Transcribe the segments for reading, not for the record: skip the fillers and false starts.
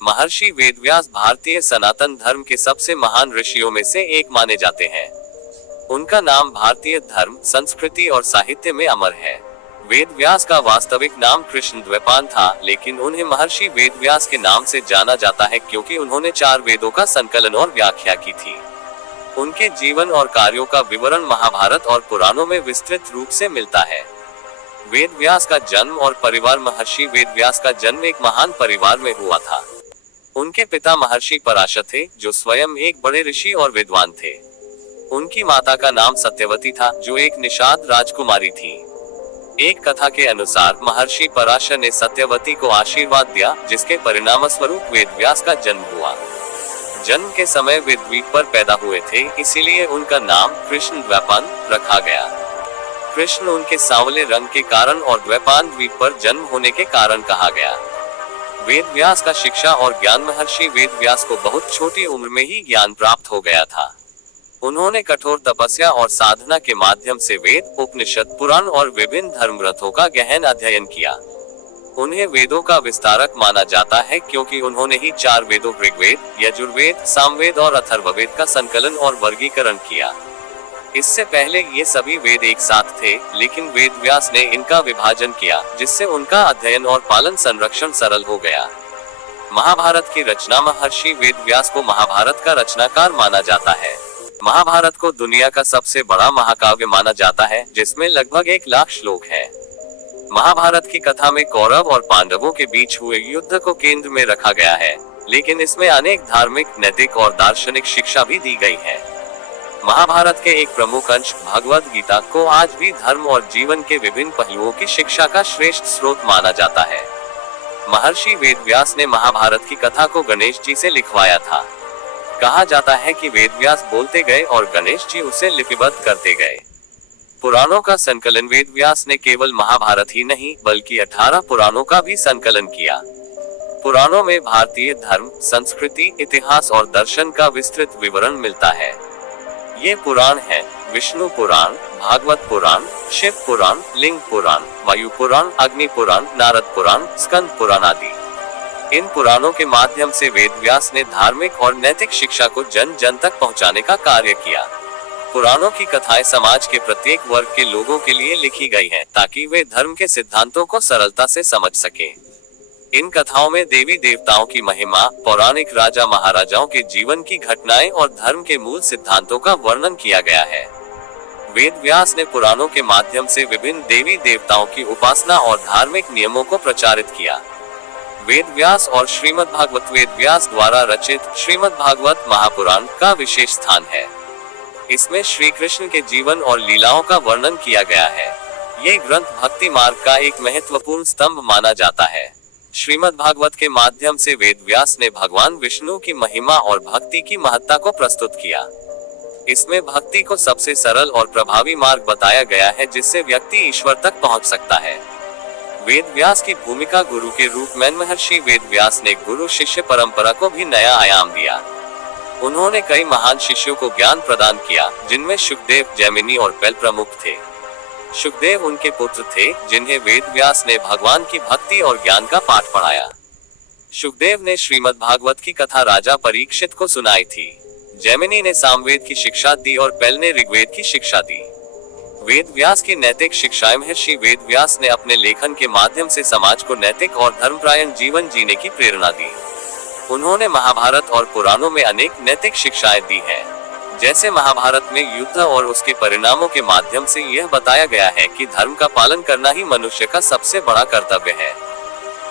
महर्षि वेदव्यास भारतीय सनातन धर्म के सबसे महान ऋषियों में से एक माने जाते हैं। उनका नाम भारतीय धर्म, संस्कृति और साहित्य में अमर है। वेदव्यास का वास्तविक नाम कृष्ण द्वैपायन था, लेकिन उन्हें महर्षि वेदव्यास के नाम से जाना जाता है क्योंकि उन्होंने 4 वेदों का संकलन और व्याख्या की थी। उनके जीवन और कार्यों का विवरण महाभारत और पुराणों में विस्तृत रूप से मिलता है। वेदव्यास का जन्म और परिवार। महर्षि वेदव्यास का जन्म एक महान परिवार में हुआ था। उनके पिता महर्षि पराशर थे, जो स्वयं एक बड़े ऋषि और विद्वान थे। उनकी माता का नाम सत्यवती था, जो एक निषाद राजकुमारी थी। एक कथा के अनुसार महर्षि पराशर ने सत्यवती को आशीर्वाद दिया, जिसके परिणामस्वरूप वेदव्यास का जन्म हुआ। जन्म के समय वे द्वीप पर पैदा हुए थे, इसीलिए उनका नाम कृष्ण द्वैपायन रखा गया। कृष्ण उनके सांवले रंग के कारण और द्वैपायन द्वीप पर जन्म होने के कारण कहा गया। वेदव्यास का शिक्षा और ज्ञान। महर्षि वेदव्यास को बहुत छोटी उम्र में ही ज्ञान प्राप्त हो गया था। उन्होंने कठोर तपस्या और साधना के माध्यम से वेद, उपनिषद, पुराण और विभिन्न धर्म ग्रंथों का गहन अध्ययन किया। उन्हें वेदों का विस्तारक माना जाता है क्योंकि उन्होंने ही 4 वेदों ऋग्वेद, यजुर्वेद, सामवेद और अथर्ववेद का संकलन और वर्गीकरण किया। इससे पहले ये सभी वेद एक साथ थे, लेकिन वेदव्यास ने इनका विभाजन किया, जिससे उनका अध्ययन और पालन संरक्षण सरल हो गया। महाभारत की रचना। महर्षि वेदव्यास को महाभारत का रचनाकार माना जाता है। महाभारत को दुनिया का सबसे बड़ा महाकाव्य माना जाता है, जिसमें लगभग 1 लाख श्लोक हैं। महाभारत की कथा में कौरव और पांडवों के बीच हुए युद्ध को केंद्र में रखा गया है, लेकिन इसमें अनेक धार्मिक, नैतिक और दार्शनिक शिक्षा भी दी गई है। महाभारत के एक प्रमुख अंश भगवद गीता को आज भी धर्म और जीवन के विभिन्न पहलुओं की शिक्षा का श्रेष्ठ स्रोत माना जाता है। महर्षि वेदव्यास ने महाभारत की कथा को गणेश जी से लिखवाया था। कहा जाता है कि वेदव्यास बोलते गए और गणेश जी उसे लिपिबद्ध करते गए। पुराणों का संकलन। वेदव्यास ने केवल महाभारत ही नहीं, बल्कि 18 पुराणों का भी संकलन किया। पुराणों में भारतीय धर्म, संस्कृति, इतिहास और दर्शन का विस्तृत विवरण मिलता है। ये पुराण हैं: विष्णु पुराण, भागवत पुराण, शिव पुराण, लिंग पुराण, वायु पुराण, अग्नि पुराण, नारद पुराण, स्कंद पुराण आदि। इन पुराणों के माध्यम से वेदव्यास ने धार्मिक और नैतिक शिक्षा को जन जन तक पहुंचाने का कार्य किया। पुराणों की कथाएं समाज के प्रत्येक वर्ग के लोगों के लिए लिखी गई हैं, ताकि वे धर्म के सिद्धांतों को सरलता से समझ सकें। इन कथाओं में देवी देवताओं की महिमा, पौराणिक राजा महाराजाओं के जीवन की घटनाएं और धर्म के मूल सिद्धांतों का वर्णन किया गया है। वेदव्यास ने पुराणों के माध्यम से विभिन्न देवी देवताओं की उपासना और धार्मिक नियमों को प्रचारित किया। वेदव्यास और श्रीमद्भागवत। वेदव्यास द्वारा रचित श्रीमद्भागवत महापुराण का विशेष स्थान है। इसमें श्री कृष्ण के जीवन और लीलाओं का वर्णन किया गया है। ये ग्रंथ भक्ति मार्ग का एक महत्वपूर्ण स्तंभ माना जाता है। श्रीमद्भागवत के माध्यम से वेदव्यास ने भगवान विष्णु की महिमा और भक्ति की महत्ता को प्रस्तुत किया। इसमें भक्ति को सबसे सरल और प्रभावी मार्ग बताया गया है, जिससे व्यक्ति ईश्वर तक पहुंच सकता है। वेदव्यास की भूमिका गुरु के रूप में। महर्षि वेदव्यास ने गुरु शिष्य परंपरा को भी नया आयाम दिया। उन्होंने कई महान शिष्यों को ज्ञान प्रदान किया, जिनमें शुकदेव, जैमिनी और पैल प्रमुख थे। शुकदेव उनके पुत्र थे, जिन्हें वेदव्यास ने भगवान की भक्ति और ज्ञान का पाठ पढ़ाया। शुकदेव ने श्रीमद्भागवत की कथा राजा परीक्षित को सुनाई थी। जैमिनी ने सामवेद की शिक्षा दी और पैल ने ऋग्वेद की शिक्षा दी। वेदव्यास की नैतिक शिक्षाएं। महर्षि वेदव्यास ने अपने लेखन के माध्यम से समाज को नैतिक और धर्मपरायण जीवन जीने की प्रेरणा दी। उन्होंने महाभारत और पुराणों में अनेक नैतिक शिक्षाएं दी हैं। जैसे महाभारत में युद्ध और उसके परिणामों के माध्यम से यह बताया गया है कि धर्म का पालन करना ही मनुष्य का सबसे बड़ा कर्तव्य है।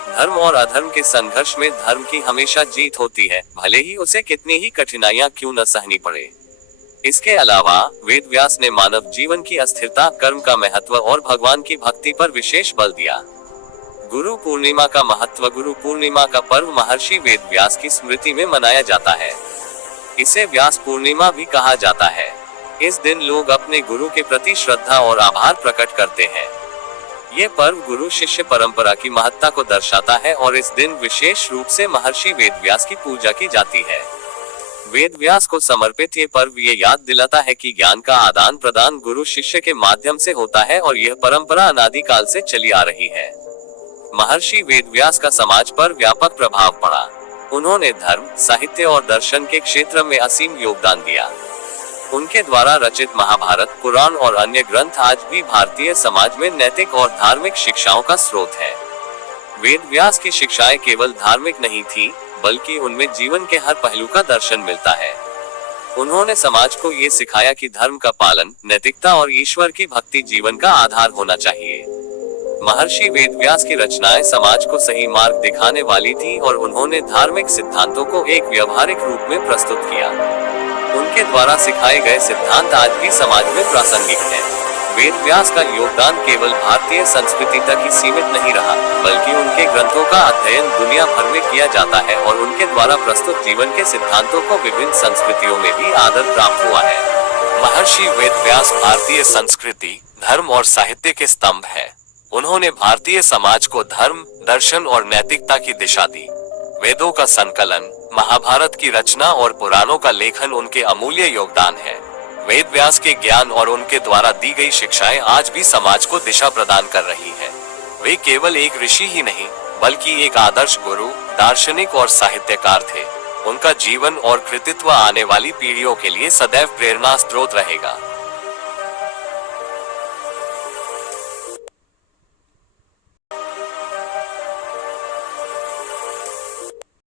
धर्म और अधर्म के संघर्ष में धर्म की हमेशा जीत होती है, भले ही उसे कितनी ही कठिनाइयां क्यों न सहनी पड़े। इसके अलावा वेदव्यास ने मानव जीवन की अस्थिरता, कर्म का महत्व और भगवान की भक्ति पर विशेष बल दिया। गुरु पूर्णिमा का महत्व। गुरु पूर्णिमा का पर्व महर्षि वेदव्यास की स्मृति में मनाया जाता है। इसे व्यास पूर्णिमा भी कहा जाता है। इस दिन लोग अपने गुरु के प्रति श्रद्धा और आभार प्रकट करते हैं। ये पर्व गुरु शिष्य परंपरा की महत्ता को दर्शाता है और इस दिन विशेष रूप से महर्षि वेदव्यास की पूजा की जाती है। वेदव्यास को समर्पित ये पर्व ये याद दिलाता है कि ज्ञान का आदान प्रदान गुरु शिष्य के माध्यम से होता है और यह परंपरा अनादिकाल से चली आ रही है। महर्षि वेदव्यास का समाज पर व्यापक प्रभाव पड़ा। उन्होंने धर्म, साहित्य और दर्शन के क्षेत्र में असीम योगदान दिया। उनके द्वारा रचित महाभारत, पुराण और अन्य ग्रंथ आज भी भारतीय समाज में नैतिक और धार्मिक शिक्षाओं का स्रोत है। वेद व्यास की शिक्षाएं केवल धार्मिक नहीं थी, बल्कि उनमें जीवन के हर पहलू का दर्शन मिलता है। उन्होंने समाज को ये सिखाया कि धर्म का पालन, नैतिकता और ईश्वर की भक्ति जीवन का आधार होना चाहिए। महर्षि वेदव्यास की रचनाएं समाज को सही मार्ग दिखाने वाली थी और उन्होंने धार्मिक सिद्धांतों को एक व्यवहारिक रूप में प्रस्तुत किया। उनके द्वारा सिखाए गए सिद्धांत आज भी समाज में प्रासंगिक हैं। वेदव्यास का योगदान केवल भारतीय संस्कृति तक ही सीमित नहीं रहा, बल्कि उनके ग्रंथों का अध्ययन दुनिया भर में किया जाता है और उनके द्वारा प्रस्तुत जीवन के सिद्धांतों को विभिन्न संस्कृतियों में भी आदर प्राप्त हुआ है। महर्षि वेदव्यास भारतीय संस्कृति, धर्म और साहित्य के स्तंभ है। उन्होंने भारतीय समाज को धर्म, दर्शन और नैतिकता की दिशा दी। वेदों का संकलन, महाभारत की रचना और पुराणों का लेखन उनके अमूल्य योगदान है। वेद व्यास के ज्ञान और उनके द्वारा दी गई शिक्षाएं आज भी समाज को दिशा प्रदान कर रही है। वे केवल एक ऋषि ही नहीं, बल्कि एक आदर्श गुरु, दार्शनिक और साहित्यकार थे। उनका जीवन और कृतित्व आने वाली पीढ़ियों के लिए सदैव प्रेरणा स्रोत रहेगा।